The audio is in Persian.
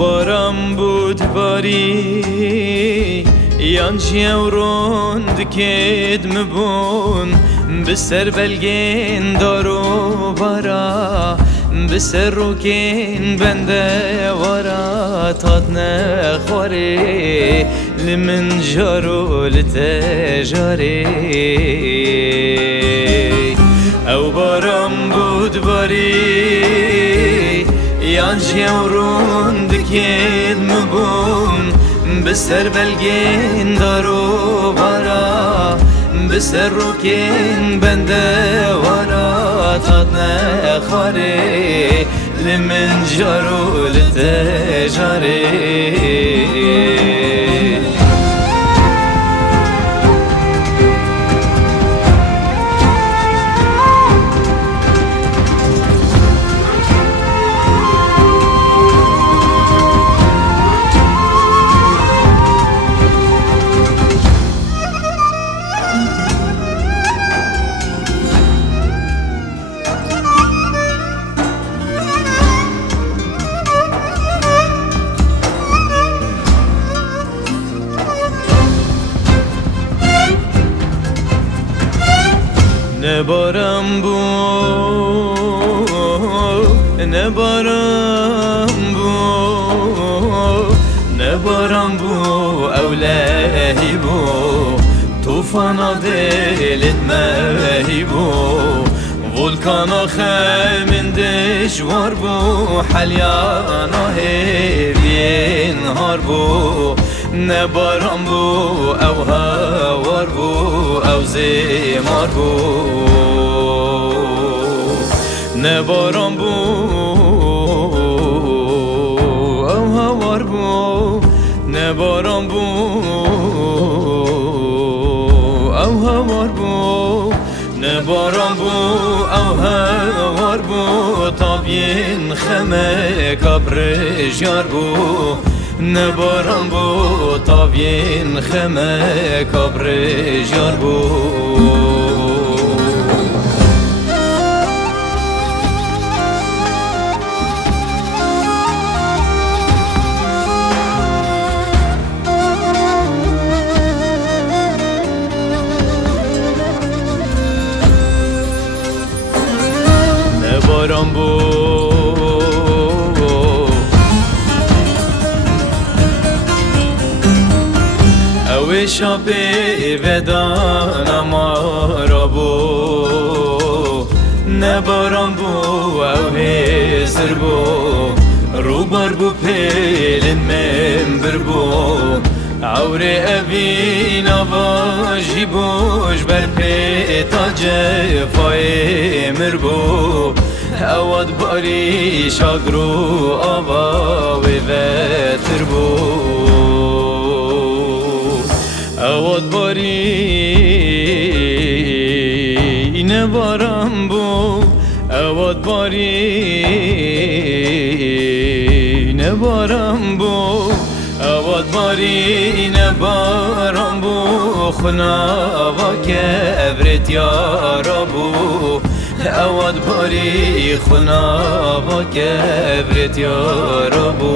بارم بود باری یانجی روند کدم بون بسر بلگین دارو بارا بسر روکین بنده ورا تاد نخوری لمن جارو لتجاری او بارم بود باری یانجی روند کدم بون بسر بلگین دارو بارا بسر روکین بنده ورا تاد نخوری لمن جارو لتجاری نبارم بو نبارم بو اولهی بو طوفانا دلت مهی بو ولکانا خمین دشوار بو حلیانا هیوین هار بو نبارم بو او هوار بو او زیمار بو نبارم بو او هوار بو نبارم بو او هوار بو نبارم بو او هوار بو طابین خمه کبر جار بو نبارم بو طابین خمه کبر جار بو نبارم بو شاپی ودان مارا بو نبارم بو او هزر بو روبار بو پیل منبر بو عور اوین آواجی بوش بر پیتا جفای مر بو اواد باری شاگرو آوا و وتر بو اواد باری نبارم بو اواد باری نبارم بو اواد باری نبارم بو خنا و کبرت یارا بو اواد باری خنا و کبرت یارا بو